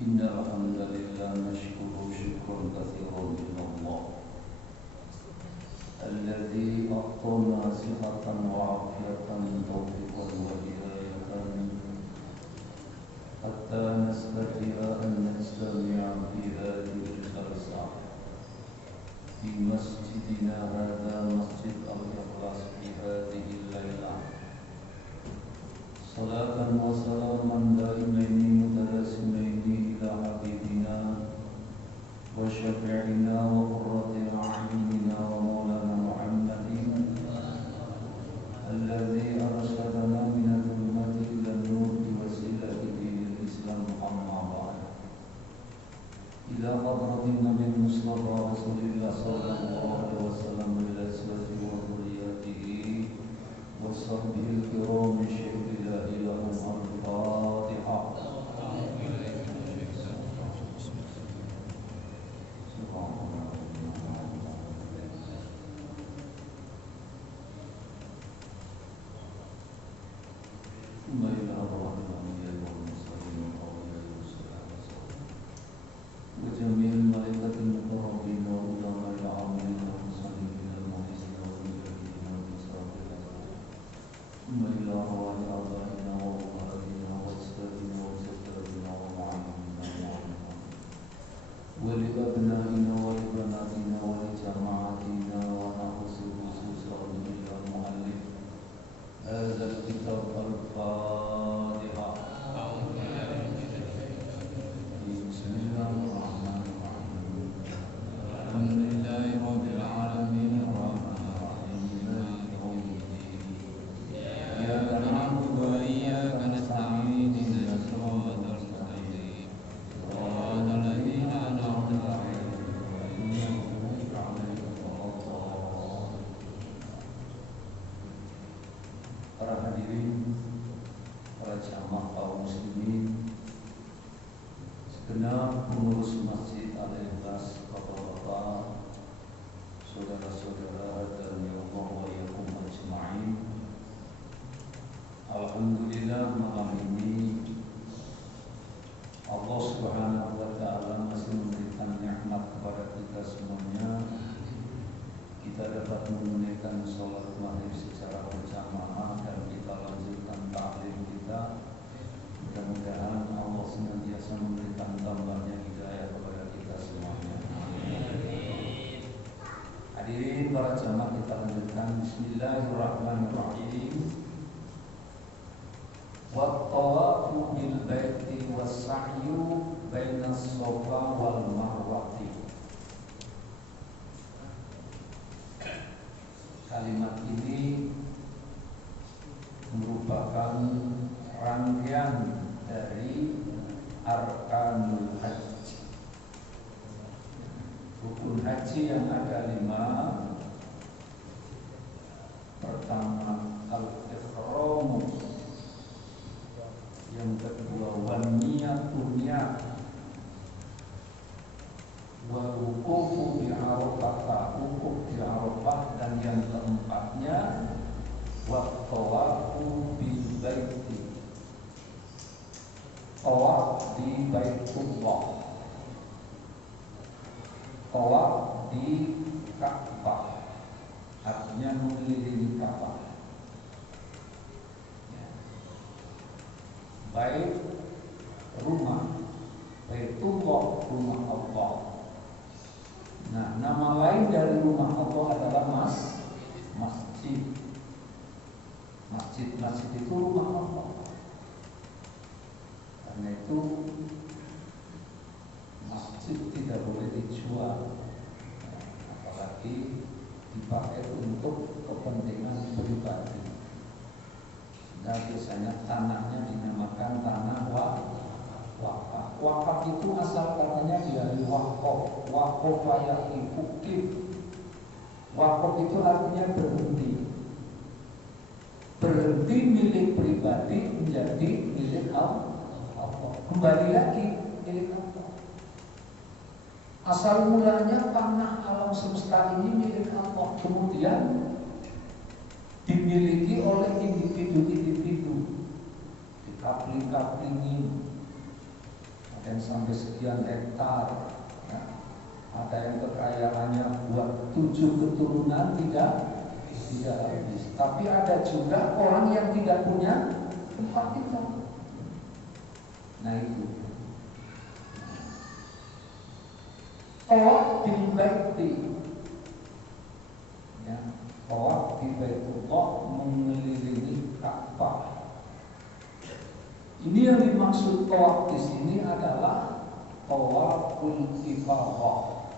إن الحمد لله نشكره شكرا كثيرا من الله الذي أعطانا صحة وعافية توفيقا وهداية حتى نستطيع أن نجتمع في هذه الجلسة في مسجدنا هذا مسجد الإخلاص في هذه الليلة صلاة وسلاما دائمين متلازمين إلى حبيبنا وشفيعنا وقرة أعيننا ومولانا محمد الذي أرشدنا من الظلمات إلى النور بوسيلة دين الإسلام أما بعد إلى حضرة النبي المصطفى رسول الله صلى الله عليه وسلم إلى أزواجه وذريته وصحبه الكرام شهد الله لهم الفاتحة. ولأبنائنا ولبناتنا ولجماعتنا ونحسن خصوصا إلى المؤلف هذا الكتاب الفاتحة. بسم الله الرحمن الرحيم الحمد لله رب العالمين الرحمن الرحيم مالك يوم الدين إياك نعبد وإياك نستعين اهدنا الصراط المستقيم صراط الذين أنعمت عليهم غير المغضوب عليهم ولا الضالين. Para hadirin, para jamaah kaum muslimin, segenap pengurus Masjid Al-Ikhlas, bapak-bapak, saudara-saudara, dan ya Allah wa yakum ajma'in. Alhamdulillah malam ini Allah Subhanahu wa taala masih memberikan nikmat kepada kita semuanya. Kita dapat menunaikan sholat maghrib secara berjamaah dan kita lanjutkan ta'lim kita. Mudah-mudahan Allah senantiasa memberikan tambahnya hidayah kepada kita semuanya. Hadirin para jamaah, kita lanjutkan. Bismillahirrahmanirrahim. Wat-tawafu bil baiti was-sa'yu bainas Shafa wal Marwati. Kalimat ini merupakan rangkaian dari arkanul haji. Rukun haji yang ada 5. Pertama al-ihramu, yang kedua wan-niyatu, niyat, wal wuqufu bi Arafah, wukuf di Arafah, dan yang keempatnya wat tawafu bil baiti, tawaf di Baitullah, tawaf di Ka'bah, artinya mengelilingi Ka'bah. Bait rumah, Baitullah rumah Allah. Nah, nama lain dari rumah Allah adalah masjid. Masjid itu rumah Allah. Karena itu masjid tidak boleh dijual, apalagi dipakai untuk kepentingan pribadi. Nah, biasanya tanahnya dinamakan tanah wakaf. Wakaf itu asal katanya dari wakaf. Wakaf ayat ifukif. Wakaf itu artinya berhenti. Berhenti milik pribadi menjadi milik Allah. Kembali lagi milik Allah. Asal mulanya tanah alam semesta ini milik Allah. Kemudian dimiliki oleh individu-individu, dikapling-kaplingin, ada yang sampai sekian hektar, ya. Ada yang kekayaannya buat 7 keturunan tidak habis. Tapi ada juga orang yang tidak punya tempat tinggal. Nah itu tawaf bil baiti, ya, tawaf di Baitullah, mengelilingi Ka'bah. Ini yang dimaksud tawaf di sini adalah tawaful ifadah.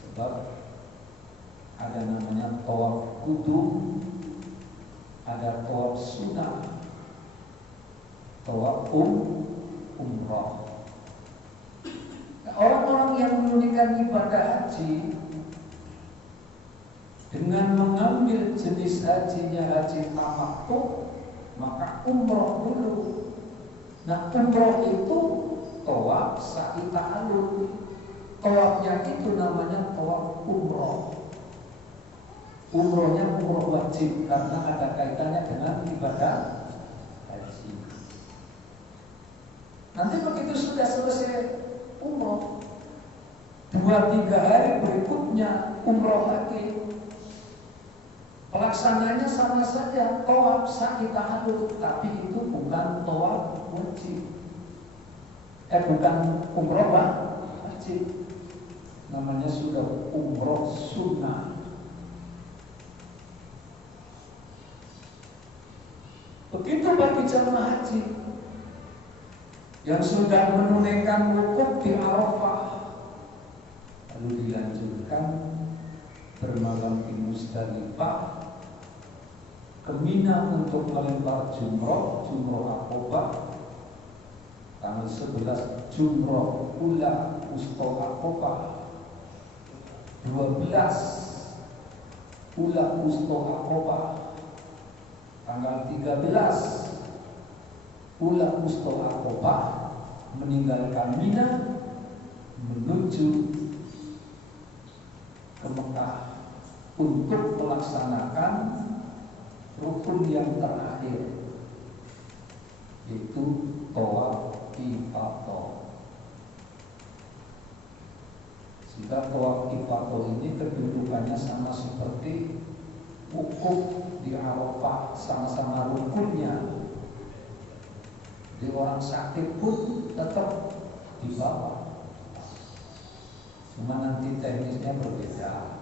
Sebab ada namanya tawaf qudum, ada tawaf sunnah, tawaf umrah. Orang-orang yang menunaikan ibadah haji dengan mengambil jenis hajinya haji tamattu, maka umroh dulu. Nah, umroh itu tawaf sa'i ta'alluq. Tawafnya itu namanya tawaf umroh. Umrohnya umroh wajib karena ada kaitannya dengan ibadah haji. Nanti begitu sudah selesai umroh, 2-3 hari berikutnya umroh lagi. Pelaksananya sama saja, tawaf sa'i ta'alluq, tapi itu bukan tawaf wajib. Bukan umroh wajib. Namanya sudah umroh sunnah. Begitu bagi jamaah haji yang sudah menunaikan wukuf di Arafah, lalu dilanjutkan bermalam di Muzdalifah, ke Mina untuk melempar jumroh Aqobah, tanggal 11 jumroh ula wusta Aqobah, 12 ula wusta Aqobah, tanggal 13 ula wusta Aqobah, meninggalkan Mina menuju ke Mekah untuk melaksanakan rukun yang terakhir, yaitu tawaf ifadah. Sehingga tawaf ifadah ini kedudukannya sama seperti wukuf di Arafah, sama-sama rukunnya. Di orang sakit pun tetap di bawah, cuma nanti teknisnya berbeda.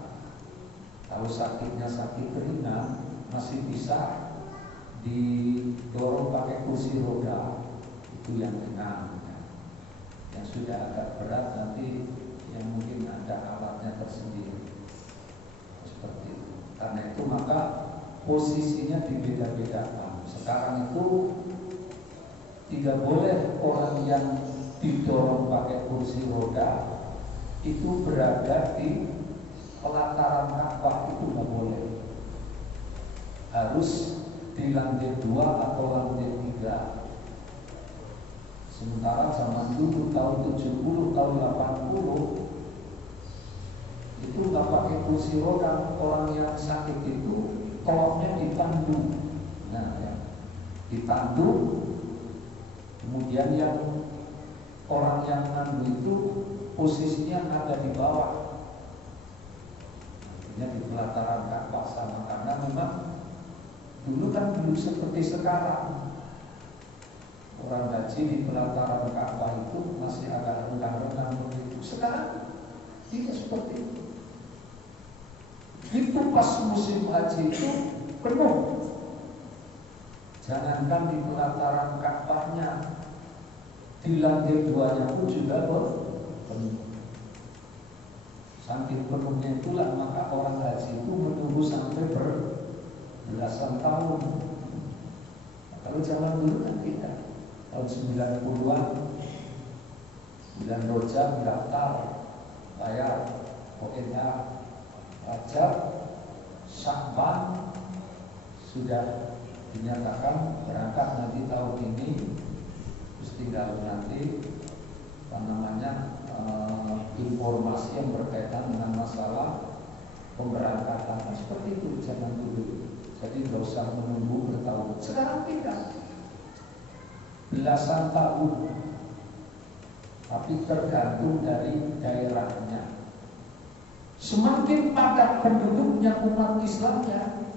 Kalau sakitnya sakit ringan, masih bisa didorong pakai kursi roda, itu yang ringan. Yang sudah agak berat nanti yang mungkin ada alatnya tersendiri, seperti itu. Karena itu maka posisinya dibeda-bedakan. Sekarang itu tidak boleh orang yang didorong pakai kursi roda itu berada di pelataran Ka'bah, itu nggak boleh. Harus di lantai 2 atau lantai 3. Sementara zaman dulu tahun 70, tahun 80 itu nggak pakai kursi roda. Orang yang sakit itu tolongnya ditandu. Nah, ya, ditandu. Kemudian yang orang yang nandu itu posisinya ada di bawah, artinya di pelataran Ka'bah sama. Karena memang dulu kan belum seperti sekarang. Orang haji di pelataran Ka'bah itu masih agak renggang-renggang begitu. Sekarang tidak seperti itu. Itu pas musim haji itu penuh. Jangankan di pelataran Ka'bahnya, di lantai 2-nya pun juga penuh. Saking penuhnya itulah maka orang haji itu menunggu sampai belasan tahun. Kalau zaman dulu kan tidak. Tahun 90-an, bulan Rajab daftar, bayar, pokoknya Rajab, Sya'ban sudah dinyatakan berangkat nanti tahun ini, terus tinggal nanti informasi yang berkaitan dengan masalah pemberangkatan. Seperti itu zaman dulu. Jadi nggak usah menunggu bertahun. Sekarang tidak. belasan tahun, tapi tergantung dari daerahnya. Semakin padat penduduknya umat Islamnya,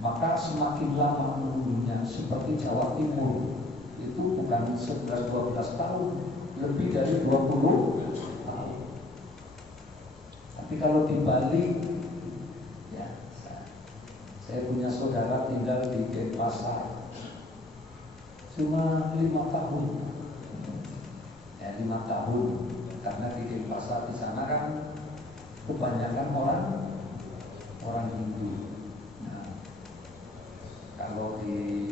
maka semakin lama menunggunya. Seperti Jawa Timur, itu bukan 11-12 tahun, lebih dari 20 tahun. Tapi kalau di Bali, ya, saya punya saudara tinggal di Denpasar, cuma 5 tahun. Ya, 5 tahun, karena di Denpasar di sana kan kebanyakan orang Hindu. Nah, kalau di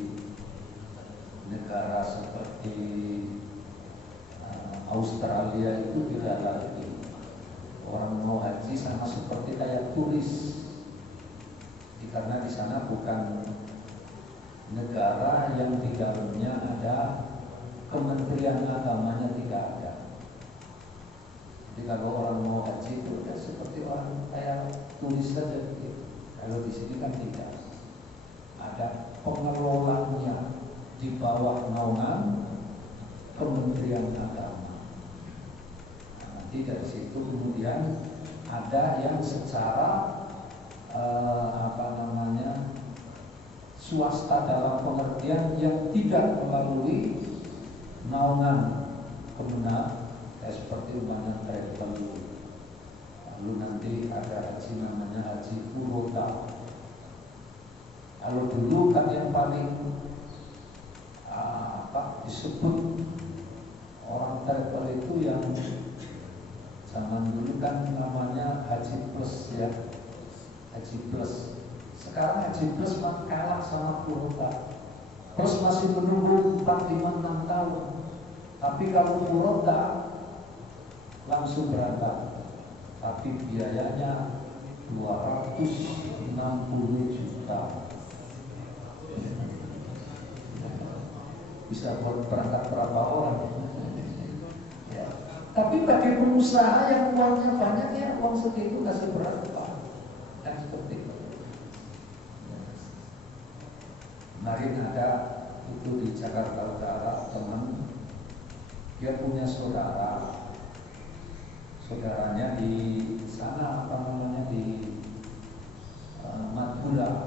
negara seperti Australia itu tidak lagi. Orang mau haji sama seperti kayak turis, karena di sana bukan negara yang di dalamnya ada kementerian agamanya, tidak ada. Jadi kalau orang mau haji itu ya seperti orang kayak turis saja gitu. Kalau di sini kan tidak ada pengelolanya di bawah naungan Kementerian Agama. Nanti dari situ kemudian ada yang secara swasta dalam pengertian yang tidak melalui naungan Kemenag, seperti umpamanya travel. Lalu nanti ada haji namanya haji furoda. Kalau dulu kan yang paling disebut orang travel itu yang zaman dulu kan namanya haji plus, ya, haji plus. Sekarang haji plus kalah sama furoda. Plus masih menunggu 4, 5, 6 tahun. Tapi kalau furoda langsung berangkat, tapi biayanya 260 juta. Bisa buat berangkat berapa orang? Ya. Tapi bagi pengusaha yang uangnya banyak, ya uang segitu kasih berapa? Dan seperti itu. Kemarin ada itu di Jakarta Utara, teman dia punya saudaranya di sana, di Madura,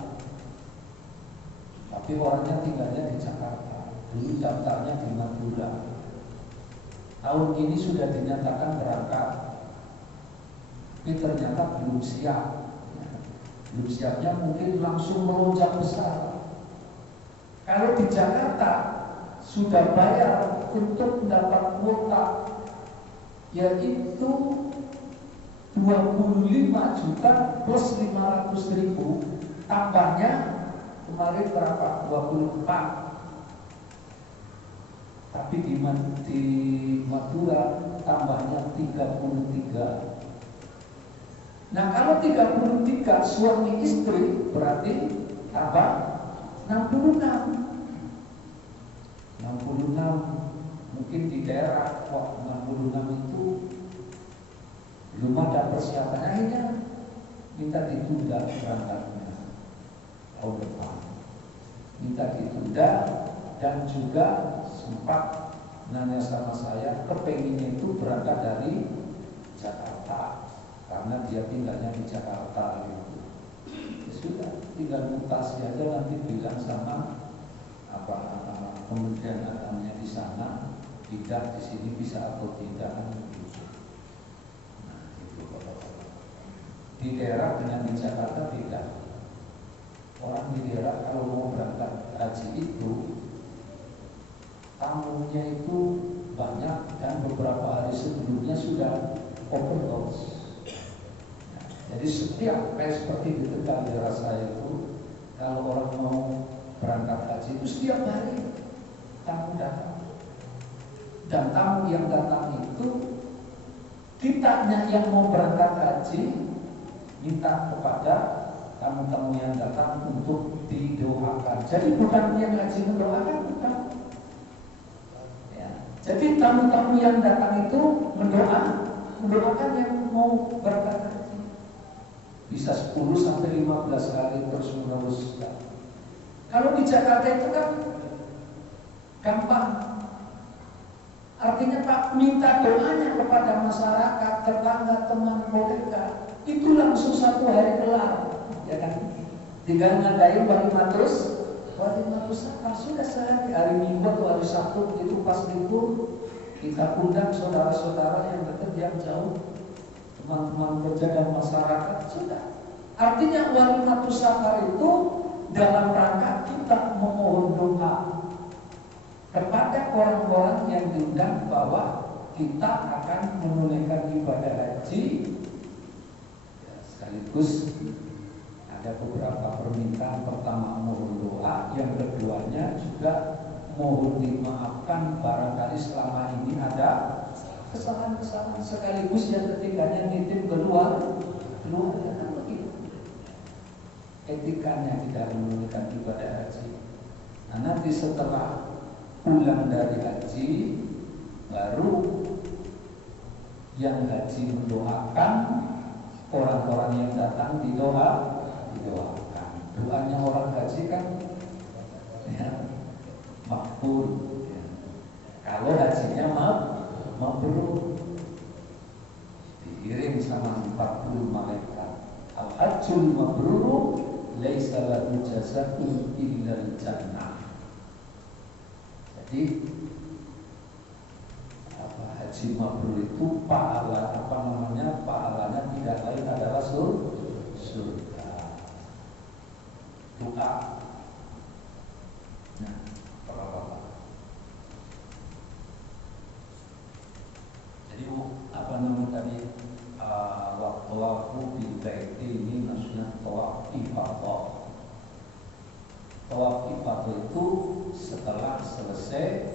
tapi orangnya tinggalnya di Jakarta. Dulu daftarnya di Madura. Tahun ini sudah dinyatakan berangkat, tapi ternyata belum siap. Belum siapnya mungkin langsung melonjak besar. Kalau di Jakarta sudah bayar untuk mendapat kuota, yaitu 25 juta plus 500.000, tambahnya kemarin berapa? 24. Tapi di Madura tambahnya 33. Nah, kalau 33 suami istri berarti tambah 66. Mungkin di daerah 66 itu belum ada persiapan, akhirnya minta ditunda berangkatnya tahun depan. Minta ditunda, dan juga sempat nanya sama saya, kepenginnya itu berangkat dari Jakarta karena dia tinggalnya di Jakarta gitu. Ya sudah, tinggal mutasi aja, nanti bilang sama Kementerian Agamanya di sana, tidak di sini bisa atau tidak. Nah, itu di daerah dengan di Jakarta beda. Orang di daerah kalau mau berangkat haji itu tamunya itu banyak, dan beberapa hari sebelumnya sudah open house. Jadi setiap seperti di Tegal daerah saya itu, kalau orang mau berangkat haji itu setiap hari tamu datang, dan tamu yang datang itu ditanya yang mau berangkat haji, minta kepada tamu-tamu yang datang untuk didoakan. Jadi bukan yang haji mendoakan, bukan. Ya. Jadi tamu-tamu yang datang itu mendoakan yang mau berangkat haji. Bisa 10 sampai 15 kali terus menerus. Kalau di Jakarta itu kan gampang. Artinya Pak, minta doanya kepada masyarakat, tetangga, teman, kolega, itu langsung satu hari kelar, ya kan? Tinggal ngadain walimatus sakar, sudah sehari, hari Minggu atau hari Sabtu itu pas libur, kita undang saudara-saudara yang dekat, yang jauh, teman-teman kerja dan masyarakat, sudah. Artinya walimatus sakar itu dalam rangka kita memohon doa kepada orang-orang yang diundang bahwa kita akan menunaikan ibadah haji, ya, sekaligus ada beberapa permintaan. Pertama mohon doa, yang keduanya juga mohon dimaafkan barangkali selama ini ada kesalahan-kesalahan, sekaligus yang ketiganya nitip keluar kan begitu etikanya di dalam menunaikan ibadah haji. Nah, nanti setelah pulang dari haji, baru yang haji mendoakan, orang-orang yang datang didoakan. Doanya orang haji kan ya, makbul ya. Kalau hajinya mabrur, diiring sama 40 malaikat. Al-hajjul mabrur laisa lahu jazaa'un illal jannah. Jadi haji mabrur itu pahalanya tidak lain adalah surga. Doa. Nah, apa? Jadi tadi waktu aku bil baiti ini maksudnya tawaf ifadah. Tawaf ifadah itu setelah selesai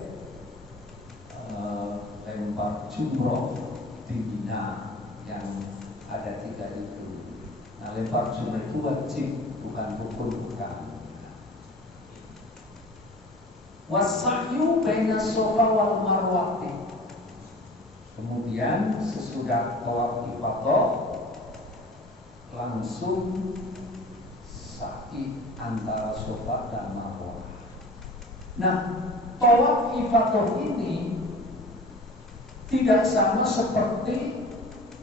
lempar jumroh di Mina yang ada 3 itu. Nah, lempar jumroh itu wajib, bukan rukun, bukan. Wasahyu baina Shafa wal Marwati. Kemudian sesudah tawaf ifadah langsung sa'i antara Shafa dan Marwah. Nah, tawaf ifadah ini tidak sama seperti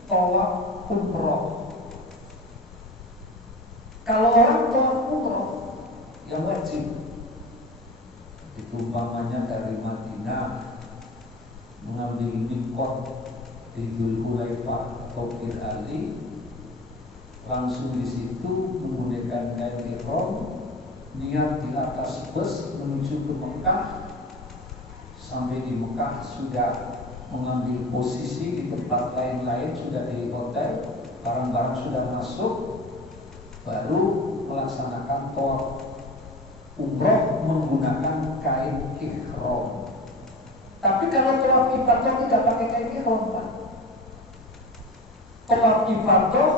tawaf umroh. Kalau orang tawaf umroh yang wajib, itu umpamanya dari Madinah mengambil mikot di Dzulhulaifah atau Bir Ali, langsung di situ menggunakan kain ihram, niat di atas bus menuju ke Mekah. Sampai di Mekah sudah mengambil posisi di tempat lain-lain, sudah di hotel, barang-barang sudah masuk, baru melaksanakan tawaf umroh menggunakan kain ihram. Tapi kalau tawaf ifadah tidak pakai kain ihram, Pak. Tawaf ifadah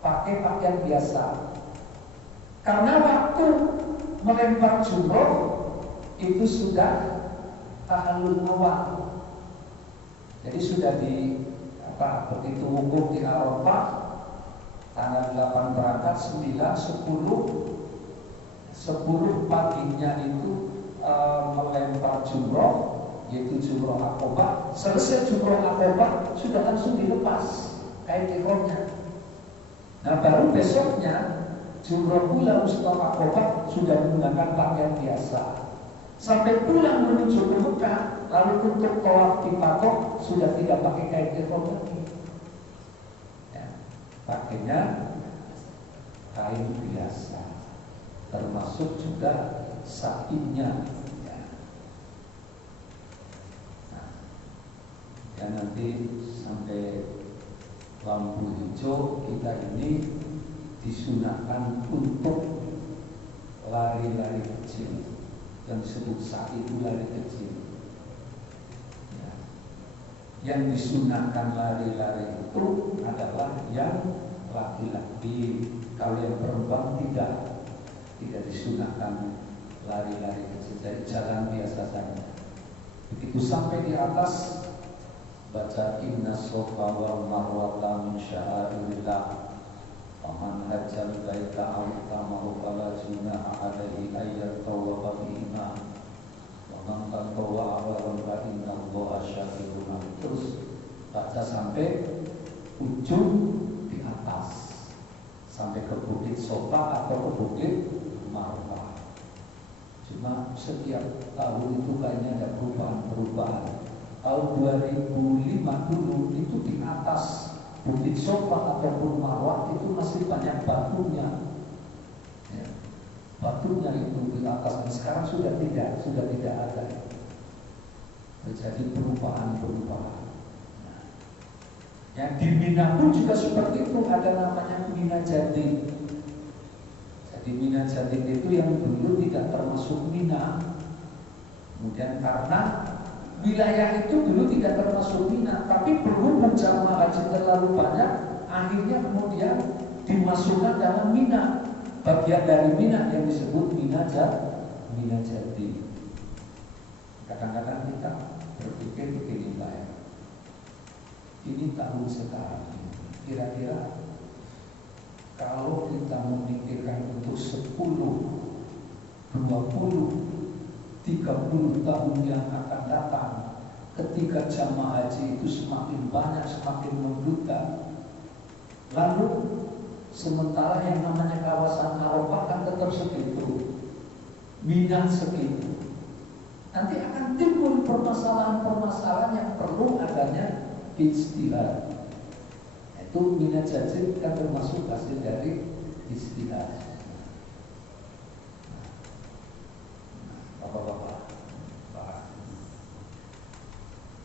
pakai pakaian biasa. Karena waktu melempar jumroh itu sudah tahallul awal. Jadi sudah begitu wukuf di Arafah tanggal 8 berangkat, 9, 10 paginya itu melempar jumroh, yaitu jumroh Aqobah. Selesai jumroh Aqobah sudah langsung dilepas kain ihramnya. Nah, baru besoknya jumroh Ula Wusta Aqobah sudah menggunakan pakaian biasa. Sampai pulang menuju ke Mekah, lalu untuk tawaf ifadah sudah tidak pakai kain ihram lagi. Ya, pakainya kain biasa, termasuk juga sa'inya. Ya. Nah, ya nanti sampai lampu hijau kita ini disunahkan untuk lari-lari kecil. Yang disebut sa'i itu lari kecil ya. Yang disunahkan lari-lari itu adalah yang laki-laki. Kalau yang perempuan tidak disunahkan lari-lari kecil, jadi jalan biasa saja. Begitu sampai di atas baca inna Shafa wal Marwata min sya'airillah. Faman hajjal baita aw tamara fala junaha alaihi ayyat tawafa bihima. Wa man bisa sampai ujung di atas, sampai ke Bukit Sofa atau ke Bukit Marwah. Cuma setiap tahun itu kayaknya ada perubahan. Tahun 2005 dulu itu di atas Bukit Sofa ataupun Marwah itu masih banyak batunya. Ya, batunya itu di atas, dan sekarang sudah tidak ada. Terjadi perubahan. Nah, yang di Mina pun juga seperti itu, ada namanya Mina Jatim. Jadi Mina Jatim itu yang dulu tidak termasuk Mina. Kemudian karena wilayah itu dulu tidak termasuk Mina, tapi berhubung jamaah haji terlalu banyak, akhirnya kemudian dimasukkan dalam Mina. Bagian dari Mina yang disebut Mina Jatim. Kadang-kadang kita berpikir begini Pak, ini tahun sekarang, kira-kira kalau kita memikirkan untuk 10, 20, 30 tahun yang akan datang, ketika jamaah haji itu semakin banyak, semakin membludak, lalu sementara yang namanya kawasan Arafah kan tetap segitu, Mina segitu, nanti akan timbul permasalahan-permasalahan yang perlu adanya ijtihad. Itu Mina Jatim kan termasuk hasil dari ijtihad. Bapak-bapak,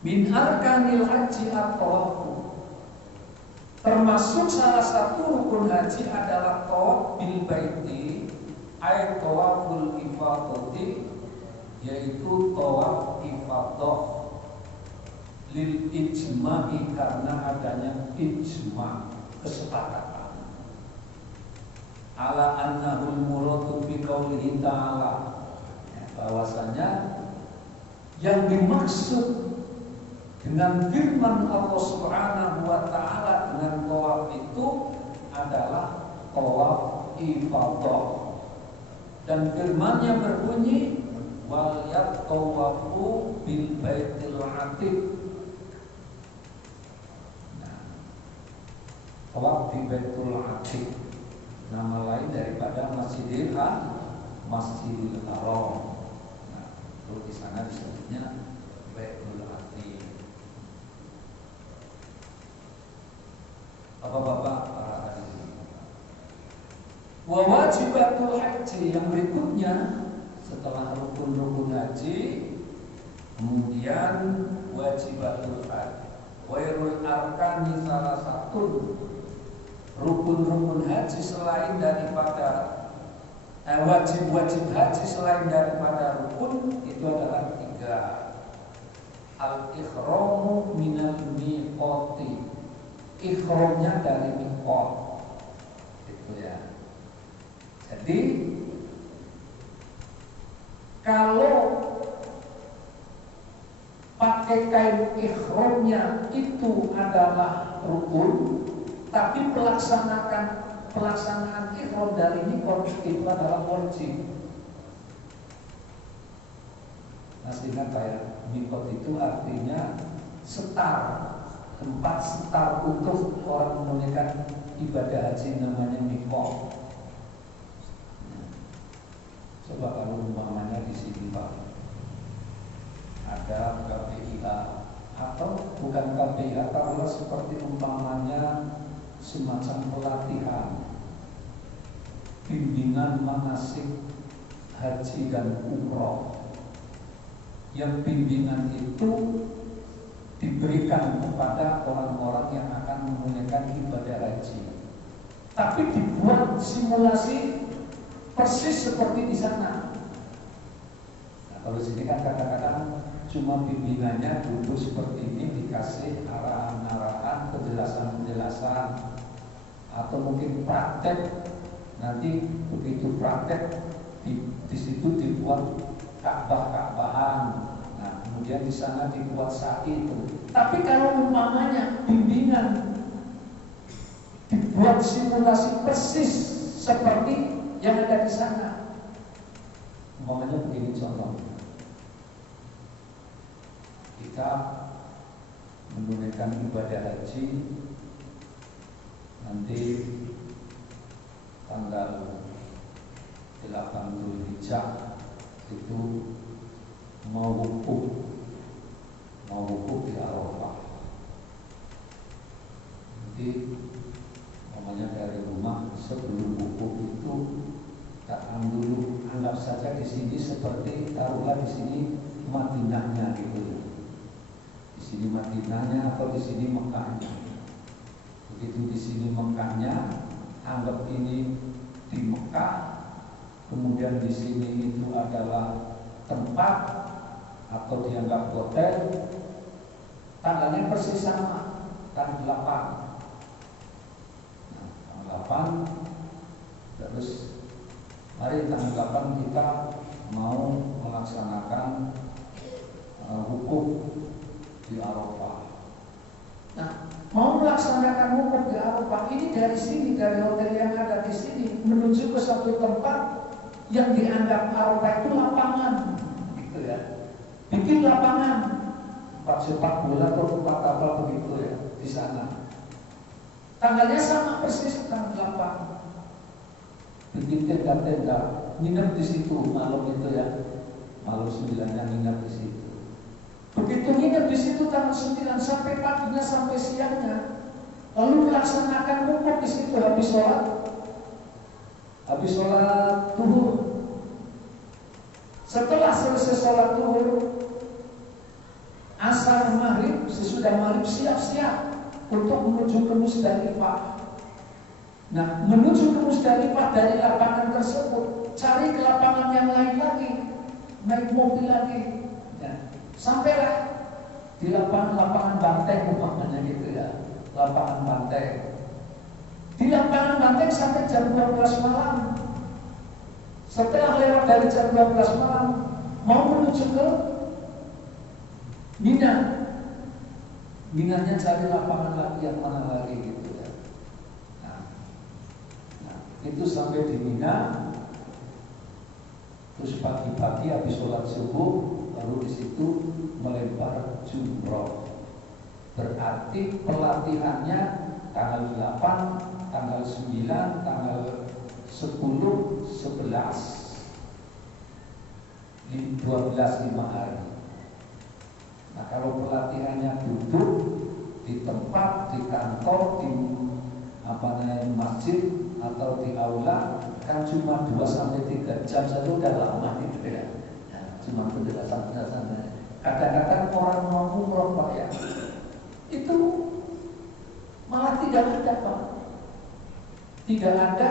min arkanil haji at-tawaf, termasuk salah satu rukun haji adalah tawaf bil baiti, ay tawaful ifadati, yaitu tawaf ifadah, lil ijma'i, karena adanya ijma', kesepakatan, ala annahul muradu bi qaulihi ta'ala, bahwasanya yang dimaksud dengan firman Allah Subhanahu wa taala dengan tawaf itu adalah tawaf ifadah, dan firman-Nya berbunyi wal yatawafu bil baitil atiq. Tawaf di Baitul Atiq, nama lain daripada Masjidil Haram. Nah, itu di sana disebutnya Baitul Atiq. Bapak-bapak para hadirin, wa wajibatul haji, yang berikutnya setelah rukun-rukun haji, kemudian wajibatul haji, wairul arkani, salah satu rukun-rukun haji selain daripada wajib-wajib haji selain daripada rukun itu adalah 3. Al-ikhramu minal miqati, ikhramnya dari miqat, itu ya. Jadi kalau pakai kain ikhramnya itu adalah rukun, tapi pelaksanaan ikhram dari miqat itu adalah wajib. Masih ingat ya, miqat itu artinya setar, tempat setar untuk orang menunaikan ibadah haji, namanya miqat. Coba kalau umpamanya di sini Pak, ada KPIH atau bukan KPIH, kalau seperti umpamanya semacam pelatihan bimbingan manasik haji dan umroh, yang bimbingan itu diberikan kepada orang-orang yang akan menunaikan ibadah haji, tapi dibuat simulasi persis seperti di sana. Nah, kalau di sini kan kadang-kadang cuma bimbingannya duduk seperti ini, dikasih arahan-arahan, penjelasan-penjelasan, atau mungkin praktek. Nanti begitu praktek di situ dibuat Ka'bah-Ka'bahan. Nah, kemudian di sana dibuat sa'i itu. Tapi kalau umpamanya bimbingan dibuat simulasi persis seperti yang ada di sana, umpamanya begini contoh. Kita menunaikan ibadah haji nanti tanggal 8 Dzulhijjah itu mau wukuf di Arafah. Jadi namanya dari rumah sebelum wukuf itu datang dulu, anggap saja di sini seperti taruhlah di sini Madinahnya gitu. Di sini Madinahnya atau di sini Mekahnya. Begitu di sini Mekahnya, anggap ini di Mekah. Kemudian di sini itu adalah tempat atau dianggap hotel. Tanggalnya persis sama, tanggal 8. Nah, tanggal 8 terus mari tanggal 8 kita mau melaksanakan wukuf di Arafah. Nah, mau melaksanakan wukuf di Arafah ini dari sini, dari hotel yang ada di sini menuju ke satu tempat yang dianggap Arafah itu lapangan, gitu ya. Bikin lapangan tempat sepak bola atau tempat apa begitu ya di sana. Tanggalnya sama persis tanggal 8. Bikin tenda-tenda, nginep di situ malam itu ya. Malam 9-nya nginep di situ. Begitu nginep di situ tanggal 9 sampai paginya sampai siangnya. Lalu melaksanakan wukuf di situ habis sholat zuhur. Setelah selesai sholat zuhur, asar maghrib, sesudah maghrib siap-siap untuk menuju ke Musdalifah. Nah, menuju ke Musdalifah dari lapangan tersebut, cari ke lapangan yang lain lagi, naik mobil lagi. Ya, sampailah di lapangan banteng umpamanya gitu ya, lapangan banteng. Di lapangan banteng sampai jam 12 malam. Setelah lewat dari jam 12 malam, mau menuju ke Mina. Minanya cari lapangan lagi yang mana lagi gitu ya. Nah, itu sampai di Mina. Terus pagi-pagi habis sholat subuh, lalu di situ melempar jumroh. Berarti pelatihannya tanggal 8, tanggal 9, tanggal 10, 11, 12, 5 hari. Nah, kalau pelatihannya duduk di tempat, di kantor, di masjid atau di aula, kan cuma 2-3 jam saja udah lama gitu ya. Cuma penjelasan-penjelasan. Kadang-kadang orang mau umroh Pak ya, itu malah tidak ada Pak. Tidak ada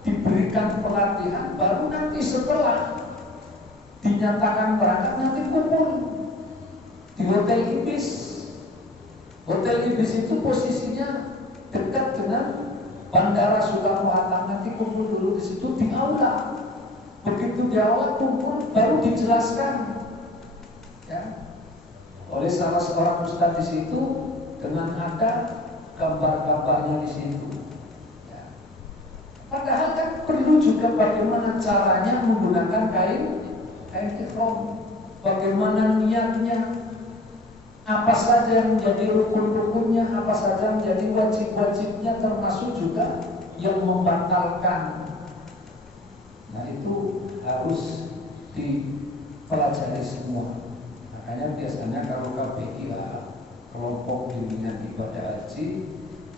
diberikan pelatihan, baru nanti setelah dinyatakan berangkat nanti kumpul di Hotel Ibis. Hotel Ibis itu posisinya dekat dengan Bandara Soekarno-Hatta. Nanti kumpul dulu di situ di aula. Begitu di aula kumpul, baru dijelaskan ya, oleh salah seorang ustadz di situ dengan ada gambar-gambarnya di situ. Ya. Padahal kan perlu juga bagaimana caranya menggunakan kain ihram, bagaimana niatnya, apa saja yang menjadi rukun-rukunnya, apa saja yang menjadi wajib-wajibnya, termasuk juga yang membatalkan. Nah, itu harus dipelajari semua. Makanya biasanya kalau KPI kelompok bimbingan ibadah haji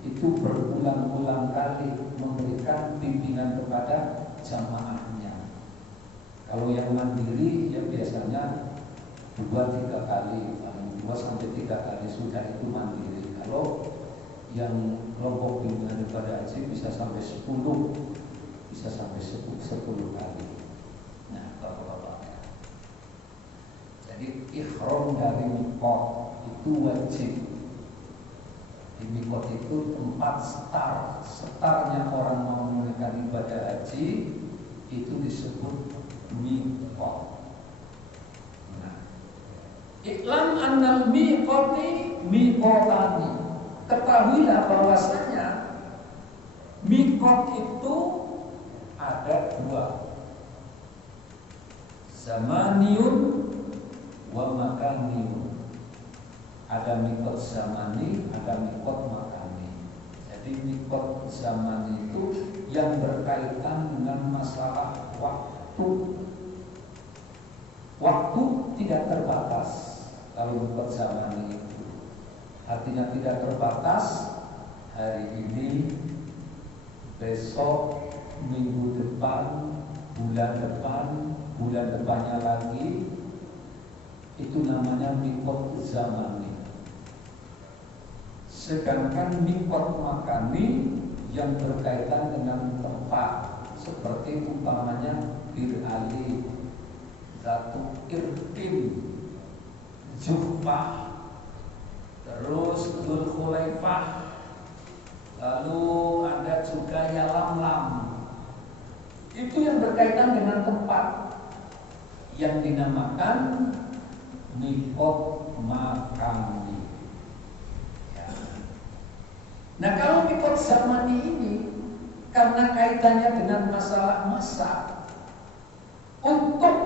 itu berulang-ulang kali memberikan bimbingan kepada jamaahnya. Kalau yang mandiri ya biasanya 2-3 kali, 2-3 kali sudah itu mandiri. Kalau yang kelompok bimbingan ibadah haji bisa sampai 10 kali. Nah, bapak-bapak. Jadi ihram dari miqat itu wajib. Di miqat itu tempat startnya orang mau menunaikan ibadah haji itu disebut miqat. Nah, iklan annal miqati miqatani. Ketahuilah bahwasanya miqat itu ada 2, zamaniyun wa makaniyun. Ada mikot zamani, ada mikot makani. Jadi mikot zamani itu yang berkaitan dengan masalah waktu. Waktu tidak terbatas. Kalau mikot zamani itu artinya tidak terbatas. Hari ini, besok, minggu depan, bulan depannya lagi, itu namanya mikot zamani. Sedangkan mikot makani yang berkaitan dengan tempat, seperti umpamanya Bir Ali, Zatu Irqin, Juhfah, terus Dzul Khulaifah, lalu ada juga Yalamlam. Itu yang berkaitan dengan tempat yang dinamakan mikot makani. Ya. Nah, kalau mikot zamani ini karena kaitannya dengan masalah masa, untuk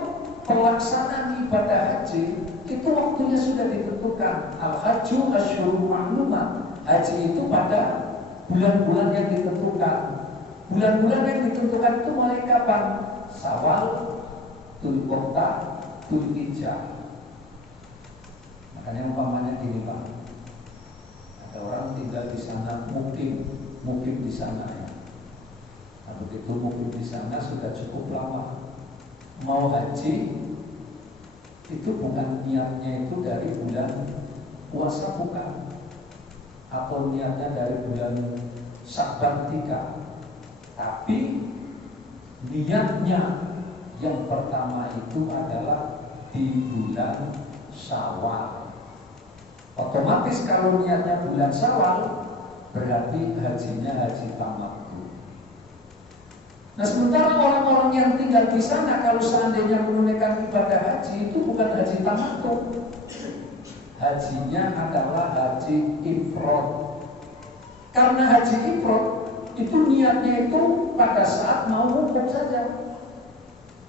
pelaksanaan ibadah haji itu waktunya sudah ditentukan. Al-hajju asyhurun ma'lumat. Haji itu pada bulan-bulan yang ditentukan. Bulan-bulan yang ditentukan itu mulai kapan? Syawal, Dzulqa'dah, Dzulhijjah. Makanya umpamanya gini Pak, ada orang tinggal di sana, mukim di sana ya. Nah, begitu mukim di sana sudah cukup lama, mau haji itu bukan niatnya itu dari bulan puasa, bukan, atau niatnya dari bulan Sya'ban 3, tapi niatnya yang pertama itu adalah di bulan Syawal. Otomatis kalau niatnya bulan Syawal, berarti hajinya haji tamattu. Nah, sementara orang-orang yang tinggal di sana kalau seandainya menunaikan ibadah haji itu bukan haji tamattu. Hajinya adalah haji ifrad. Karena haji ifrad itu niatnya itu pada saat mau wukuf saja.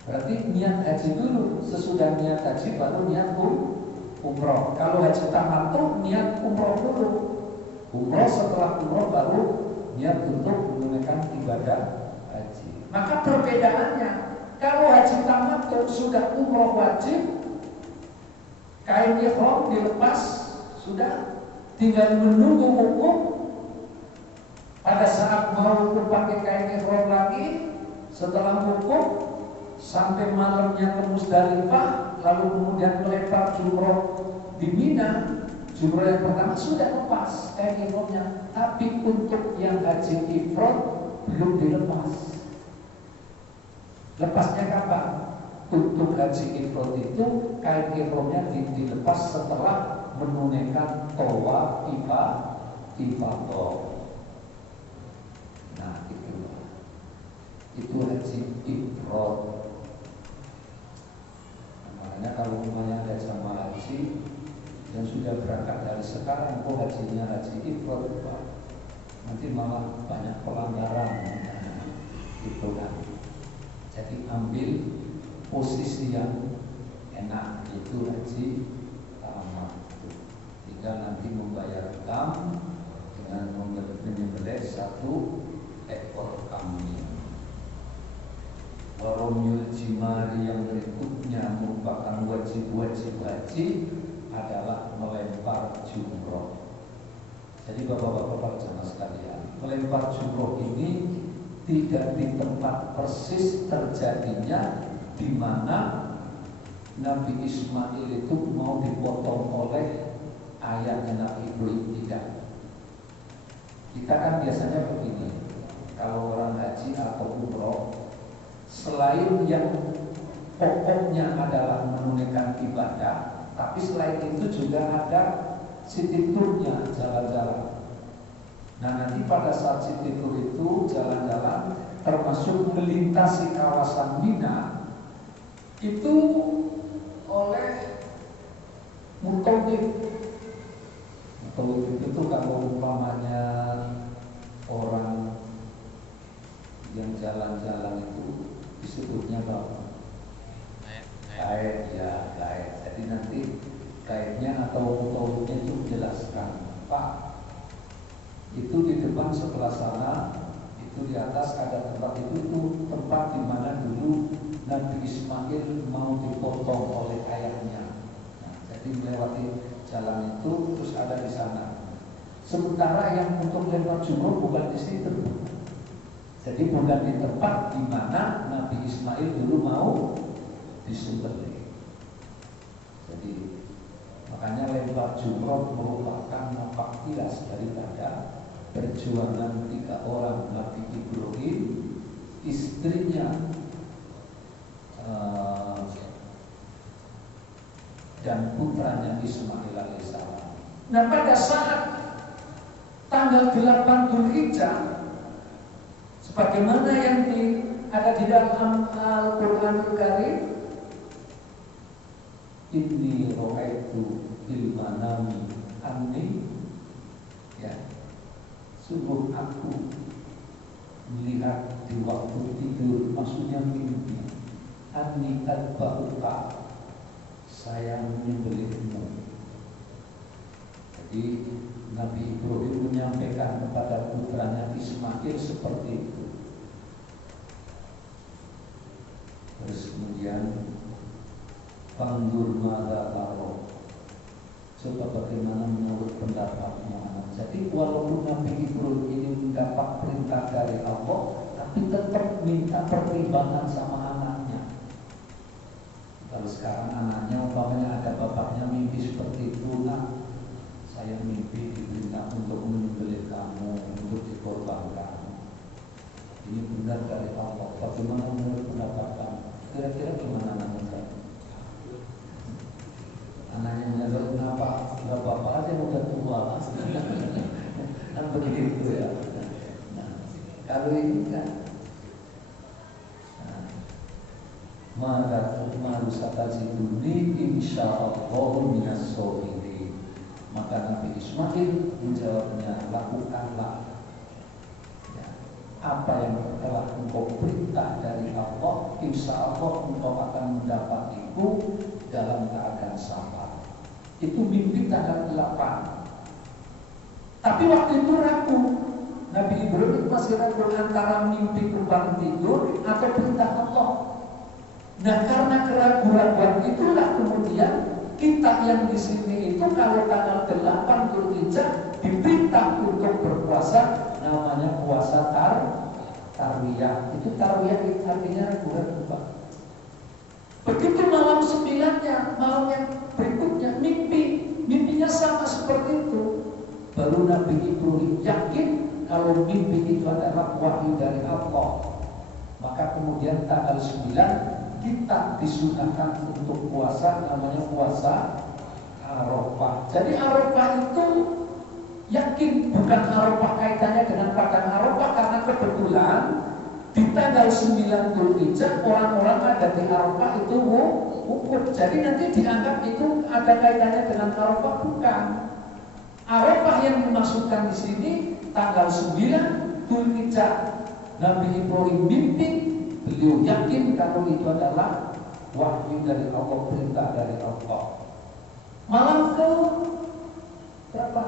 Berarti niat haji dulu, sesudah niat haji baru niat umroh. Kalau haji tamattu niat umroh dulu. Umroh, setelah umroh baru niat untuk menunaikan ibadah haji. Maka perbedaannya, kalau haji tamattu sudah umroh wajib, kain ihram dilepas, sudah tinggal menunggu wukuf. Pada saat mau wukuf pakai kain ihram lagi, setelah wukuf sampai malamnya ke Musdalifah, lalu kemudian melempar jumroh di Mina. Jumroh yang pertama sudah lepas kain ihramnya, tapi untuk yang haji ifrad belum dilepas. Lepasnya kapan? Untuk haji ifrad itu kain ihramnya dilepas setelah menunaikan tawaf ifadah. Nah, itu haji ifrad. Makanya kalau rumahnya ada jamaah haji yang sudah berangkat dari sekarang, kok hajinya haji ifrad, nanti malah banyak pelanggaran. Itu kan. Jadi ambil posisi yang enak, itu haji tamattu. Tinggal nanti membayar dam dengan menyembelih 1 ekor kambing. Waromyul jimari yang berikutnya merupakan wajib-wajib haji adalah melempar jumroh. Jadi bapak-bapak para jamaah sekalian, melempar jumroh ini tidak di tempat persis terjadinya di mana Nabi Ismail itu mau dipotong oleh ayahnya Nabi Ibrahim, tidak. Kita kan biasanya begini, kalau orang haji atau umroh, selain yang pokoknya adalah menunaikan ibadah, tapi selain itu juga ada city tour-nya, jalan-jalan. Nah, nanti pada saat city tour itu jalan-jalan, termasuk melintasi kawasan Mina, itu oleh mutawif. Mutawif itu kalau umpamanya orang yang jalan-jalan itu disebutnya apa? Gaet, ya gaet. Jadi nanti Kaitnya atau mutawifnya itu menjelaskan, Pak, itu di depan sebelah sana, itu di atas ada tempat itu tempat di mana dulu Nabi Ismail mau dipotong oleh ayahnya. Nah, jadi melewati jalan itu terus ada di sana. Sementara yang untuk lempar jumroh bukan di situ. Jadi bukan di tempat di mana Nabi Ismail dulu mau disembelih. Jadi makanya lempar jumroh merupakan nampak jelas daripada perjuangan 3 orang Nabi Ibrahim, istrinya dan putranya Ismail alaihissalam. Nah, pada saat tanggal 8 Dzulhijjah, sebagaimana yang ada di dalam Al-Qur'anul Karim, inni ra'aitu bil manami anni, ya, sungguh aku melihat di waktu tidur, maksudnya mimpi, anni adba'uka, saya menyembelihmu. Jadi Nabi Ibrahim menyampaikan kepada putranya Ismail seperti itu. Terus kemudian Pandur mada taro, coba bagaimana menurut pendapatmu. Jadi walaupun Nabi Ibrahim ini mendapat perintah dari Allah, tapi tetap minta pertimbangan sama anaknya. Kalau sekarang anaknya umpamanya ada bapaknya mimpi seperti itu, nak, saya mimpi diperintah untuk menyembelih kamu, untuk dikorbankan. Ini benar dari Allah. Bagaimana menurut pendapat kamu? Kira-kira gimana anaknya? Anaknya menyadar kenapa? Enggak apa-apa aja, udah tua. Kan begitu ya. Nah, kalau ini kan, maka marusata jiduni insyaallah minas solihin. Maka Nabi Ismail menjawabnya, lakukanlah ya, apa yang telah engkau perintah dari Allah, insyaallah engkau akan mendapat itu dalam keadaan sabar. Itu mimpi tanggal 8. Tapi waktu itu ragu. Nabi Ibrahim masih ragu antara mimpi kurban tidur atau perintah Allah. Nah, karena keraguan itulah kemudian kita yang di sini itu kalau tanggal 8 Dzulhijjah diperintah untuk berpuasa, namanya puasa tarwiyah. Itu tarwiyah artinya ragu-ragu, Pak. Begitu malam 9-nya, malam yang berikutnya mimpinya sama seperti itu. Baru Nabi Ibrahim yakin kalau mimpi itu adalah wahyu dari Allah. Maka kemudian tanggal 9 kita disunahkan untuk puasa, namanya puasa Arafah. Jadi Arafah itu yakin bukan Arafah kaitannya dengan padang Arafah, karena kebetulan di tanggal 9 Dzulhijjah orang-orang ada di Arafah itu wukuf. Jadi nanti dianggap itu ada kaitannya dengan Arafah, bukan. Arafah yang dimaksudkan di sini tanggal 9 Dzulhijjah. Nabi Ibrahim mimpi, beliau yakin kalau itu adalah wahyu dari Allah, perintah dari Allah. Malam ke berapa?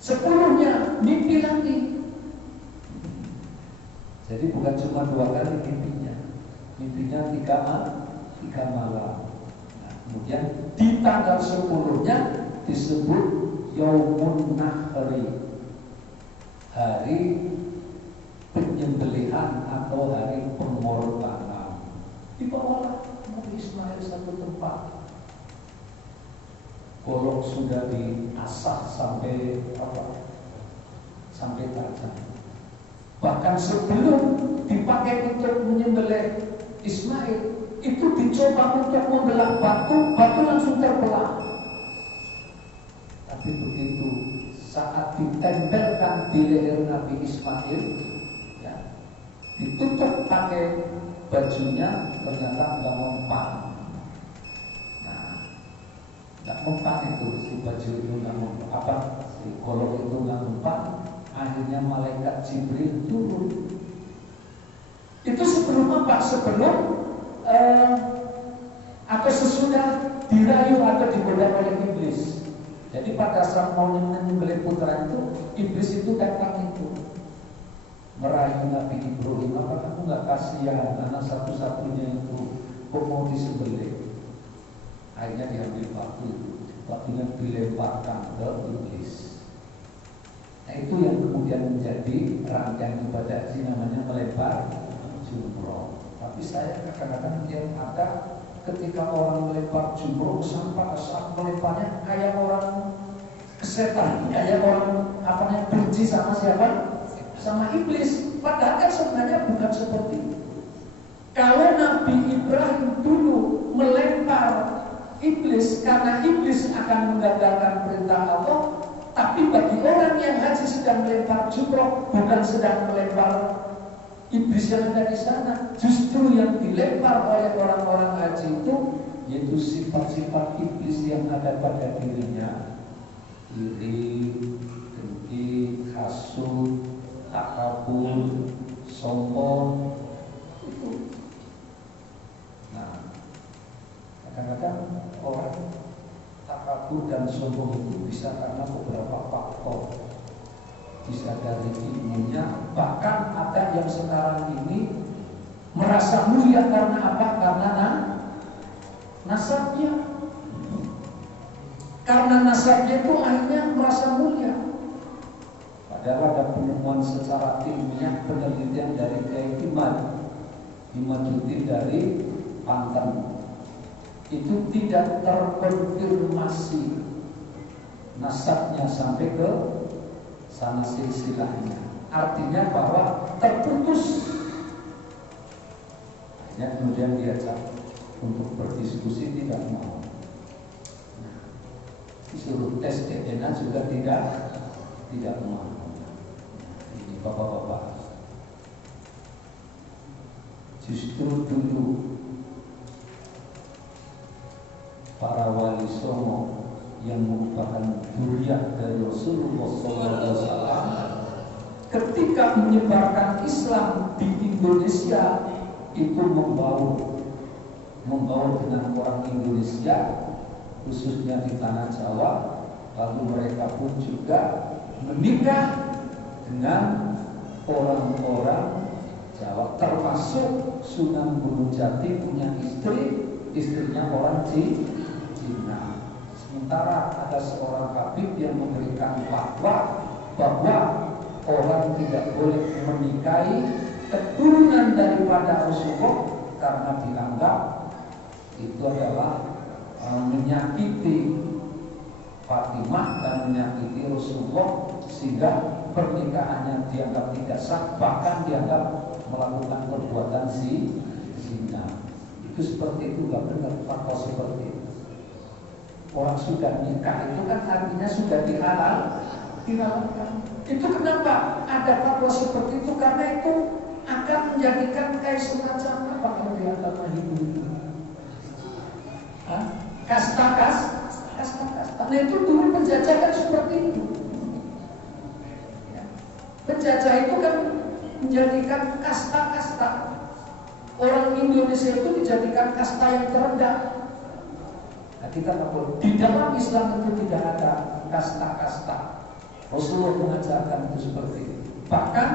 10-nya mimpi lagi. Jadi bukan cuma 2 kali mimpinya 3 malam. Nah, kemudian di tanggal 10-nya disebut Yaumun Nahri, hari penyembelihan atau hari pengorbanan. Dibawalah Nabi Ismail satu tempat. Golok sudah diasah sampai sampai tajam. Bahkan sebelum dipakai untuk menyembelih Ismail, itu dicoba untuk membelah batu langsung terbelah. Tapi begitu saat ditempelkan di leher Nabi Ismail, ya, ditutup pakai bajunya, ternyata nggak mempan. Nah, nggak mempan itu, si baju itu nggak mempan, si golok itu nggak mempan. Akhirnya malaikat Jibril turun. Itu sebelum apa? Sebelum ada atau sesudah dirayu atau digoda oleh iblis. Jadi pada saat mau menyembelih putra itu, iblis itu datang itu merayu Nabi Ibrahim, apa kamu nggak kasihan anak satu-satunya itu kok mau disembelih? Akhirnya diambil batunya dilemparkan ke iblis. Nah itu yang kemudian menjadi rangkaian ibadah haji, namanya melempar jumroh. Tapi saya kadang-kadang yang ada ketika orang melempar jumroh sampai saat melemparnya kayak orang kesetan, kayak orang benci sama siapa? Sama iblis. Padahal kan sebenarnya bukan seperti itu. Kalau Nabi Ibrahim dulu melempar iblis karena iblis akan menggagalkan perintah Allah, tapi bagi orang yang haji sedang melempar jumroh, bukan sedang melempar iblis yang ada di sana. Justru yang dilempar oleh orang-orang haji itu yaitu sifat-sifat iblis yang ada pada dirinya: iri, dengki, hasud, takabur, sombong. Itu. Nah, kadang-kadang orang takabur dan sombong itu bisa karena beberapa faktor. Bisa dari ilmunya, bahkan ada yang sekarang ini merasa mulia karena apa? Karena nasabnya. Karena nasabnya itu akhirnya merasa mulia. Padahal ada penemuan secara ilmiah, penelitian dari Kiai Imaduddin dari Banten, itu tidak terkonfirmasi nasabnya sampai ke sana silsilahnya. Artinya bahwa terputus. Hanya kemudian diajak untuk berdiskusi, tidak mau. Nah, disuruh tes DNA juga tidak mau. Ini bapak-bapak, justru dulu para wali songo yang merupakan zuriat dari Rasulullah SAW ketika menyebarkan Islam di Indonesia itu membaur dengan orang Indonesia, khususnya di tanah Jawa. Lalu mereka pun juga menikah dengan orang-orang Jawa, termasuk Sunan Gunung Jati punya istrinya orang Cina. Sementara ada seorang habib yang memberikan fatwa bahwa orang tidak boleh menikahi keturunan daripada Rasulullah karena dianggap itu adalah menyakiti Fatimah dan menyakiti Rasulullah, sehingga pernikahannya dianggap tidak sah, bahkan dianggap melakukan perbuatan zina. Itu seperti itu, nggak benar fatwa seperti itu. Orang sudah nikah itu kan artinya sudah dihalalkan. Itu kenapa ada fatwa seperti itu? Karena itu akan menjadikan kayak semacam apa kalau di agama Hindu itu? Kasta. Nah itu dulu penjajah kan seperti itu. Penjajah itu kan menjadikan kasta. Orang Indonesia itu dijadikan kasta yang terendah. Nah, kita nggak boleh. Di dalam Islam itu tidak ada kasta. Rasulullah mengajarkan itu seperti itu. Bahkan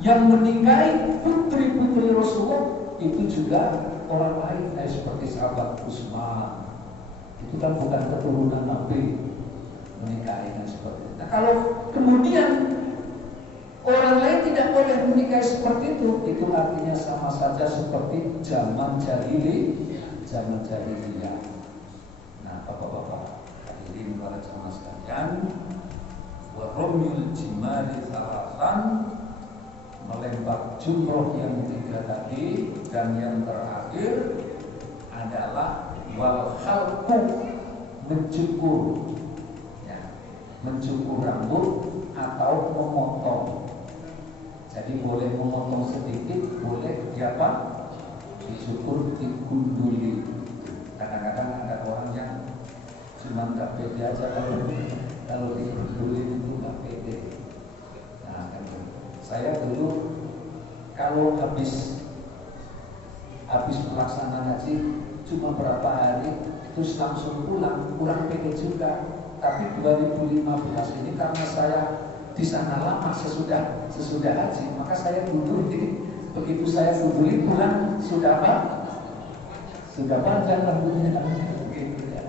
yang menikahi putri-putri Rasulullah itu juga orang lain, seperti sahabat Utsman. Itu kan bukan keturunan Nabi, menikahinya seperti itu. Nah, kalau kemudian orang lain tidak boleh menikahi seperti itu artinya sama saja seperti zaman jahiliyah. Nah, bapak-bapak, hadirin para jamaah sekalian, wa ramyul jimali salasan, melempar jumroh yang 3 tadi, dan yang terakhir adalah wal khalqu, mencukur rambut atau memotong. Jadi boleh memotong sedikit, boleh dicukur, digunduli. Kadang-kadang ada orang yang cuma nggak pede aja kalau digunduli itu nggak pede. Nah, kan saya dulu kalau habis pelaksanaan haji cuma cuma berapa hari terus langsung kurang pede juga. Tapi 2015 ini karena saya di sana lama sesudah haji, maka saya duduk. Begitu saya duduk pulang sudah apa? Sudah panjang rambutnya begitu ya.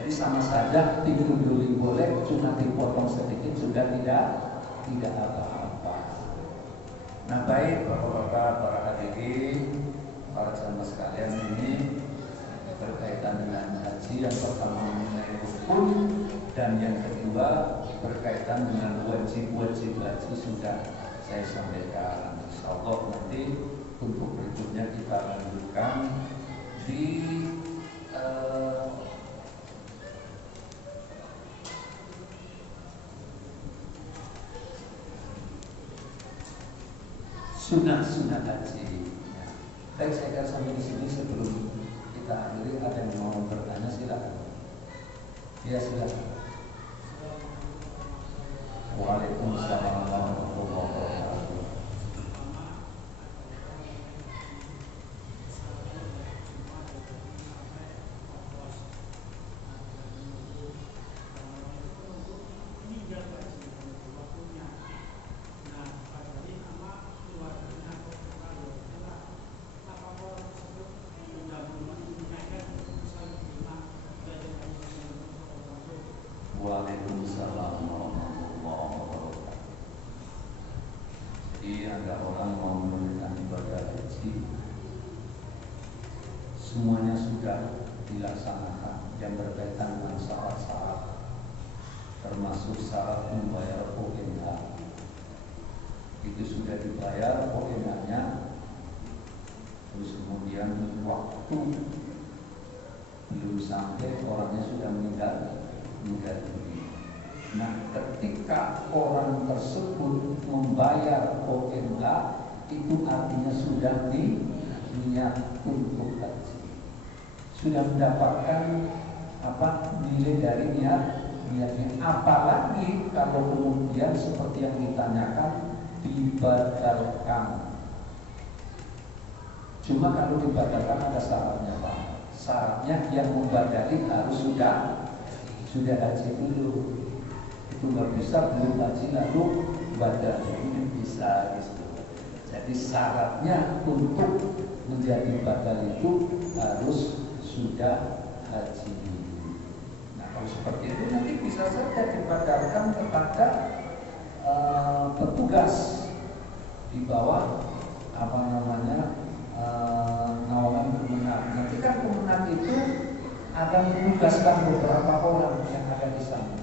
Jadi sama saja diduduli boleh, cuma dipotong sedikit sudah tidak apa-apa. Nah baik bapak-bapak, para hadirin, para jamaah sekalian, ini berkaitan dengan haji. Yang pertama mengenai rukun, dan yang kedua berkaitan dengan wajib-wajib haji sudah saya sampaikan. Insyaallah nanti untuk berikutnya kita lanjutkan di sunnah haji. Baik, saya kira sampai di sini. Sebelum kita akhiri, ada yang mau bertanya silakan. Ya silakan. Waalaikumsalam warahmatullahi wabarakatuh. Waalaikumsalam warahmatullahi wabarakatuh. Jadi ada orang mau menunaikan ibadah haji, semuanya sudah dilaksanakan yang berkaitan dengan syarat-syarat, termasuk syarat membayar OMH. Itu sudah dibayar OMH-nya, terus kemudian waktu belum sampai orangnya sudah meninggal dunia. Nah, ketika orang tersebut membayar OMH, itu artinya sudah niat untuk haji, sudah mendapatkan nilai dari niatnya. Apalagi kalau kemudian seperti yang ditanyakan dibatalkan. Cuma kalau dibatalkan ada syaratnya, Pak. Syaratnya yang membadali harus sudah haji dulu. Itu nggak bisa belum haji lalu badal, ini bisa gitu. Jadi syaratnya untuk menjadi badal itu harus sudah haji. Nah kalau seperti itu nanti bisa saja dibadalkan kepada petugas di bawah naungan Kemenag. Nanti kan Kemenag itu akan menugaskan beberapa orang yang ada di sana.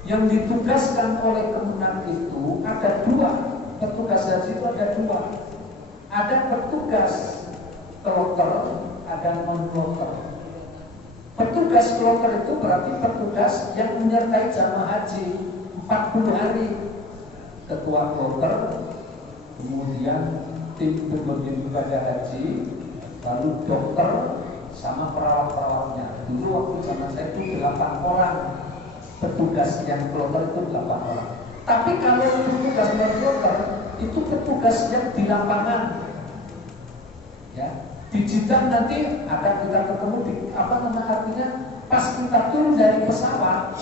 Yang ditugaskan oleh Kemenag itu ada dua. Petugas haji itu ada dua. Ada petugas kloter, ada non-kloter. Petugas kloter itu berarti petugas yang menyertai jamaah haji 40 hari. Ketua kloter, kemudian tim pembimbing ibadah haji, lalu dokter sama perawat-perawatnya. Dulu waktu zaman saya itu 8 orang. Petugas yang kloter itu 8 orang. Tapi kalau petugas non-kloter itu petugas yang di lapangan. Ya, digital nanti akan kita ketemu di artinya pas kita turun dari pesawat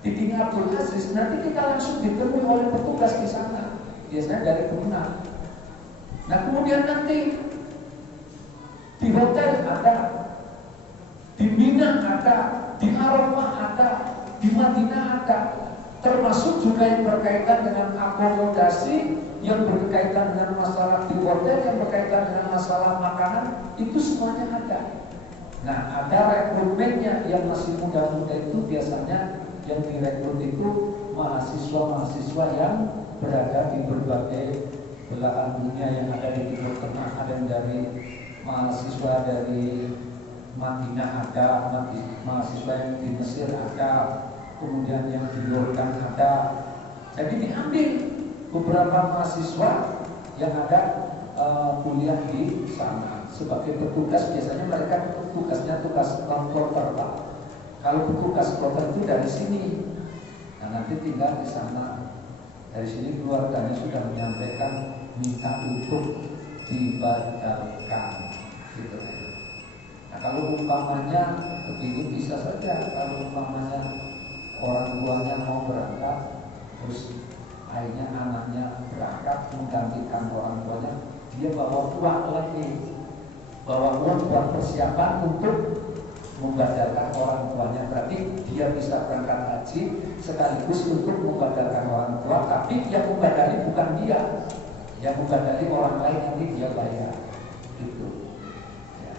di King Abdul Aziz, nanti kita langsung ditemui oleh petugas di sana. Biasanya dari Kemenag. Nah kemudian nanti di hotel ada, di Mina ada, di Arafah ada, di Madinah ada, termasuk juga yang berkaitan dengan akomodasi, yang berkaitan dengan masalah di hotel, yang berkaitan dengan masalah makanan, itu semuanya ada. Nah ada rekrutmennya yang masih muda-muda itu biasanya yang direkrut itu mahasiswa-mahasiswa yang berada di berbagai belahan dunia yang ada di Timur Tengah. Ada yang dari mahasiswa dari Madinah ada, mahasiswa yang di Mesir ada, kemudian yang di Yordan ada. Jadi diambil beberapa mahasiswa yang ada kuliah di sana sebagai petugas. Biasanya mereka tugasnya tugas non-kloter, Pak. Kalau petugas kloter itu dari sini, nah nanti tinggal di sana. Dari sini keluarganya sudah menyampaikan minta untuk dibatalkan. umpamanya begini bisa saja, kalau umpamanya orang tuanya mau berangkat, terus akhirnya anaknya berangkat menggantikan orang tuanya, dia bawa uang lagi, bawa uang buat persiapan untuk membadalkan orang tuanya. Berarti dia bisa berangkat haji sekaligus untuk membadalkan orang tua, tapi yang membadali bukan dia, yang membadali orang lain, nanti dia bayar. Gitu. Ya.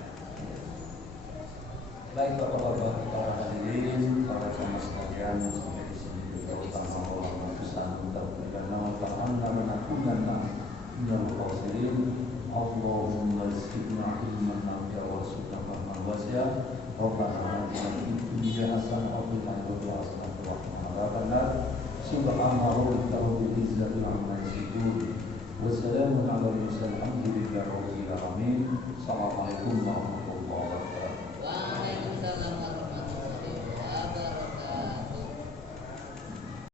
Baik Bapak-bapak, para hadirin, para jamaah sekalian, sampai di sini kita utama Allah bersama dan ta'ala menakunanna minal khasirin. Allahumma zidna ilman nafi'a wa rizqan wasi'a. Rabbana atina fid dunya hasanah wa fil akhirati hasanah wa qina adzabannar. Subhana rabbika rabbil izzati amma yasifun. Wassalamun ala mursalin. Alhamdulillahi rabbil alamin. Assalamualaikum warahmatullahi wabarakatuh.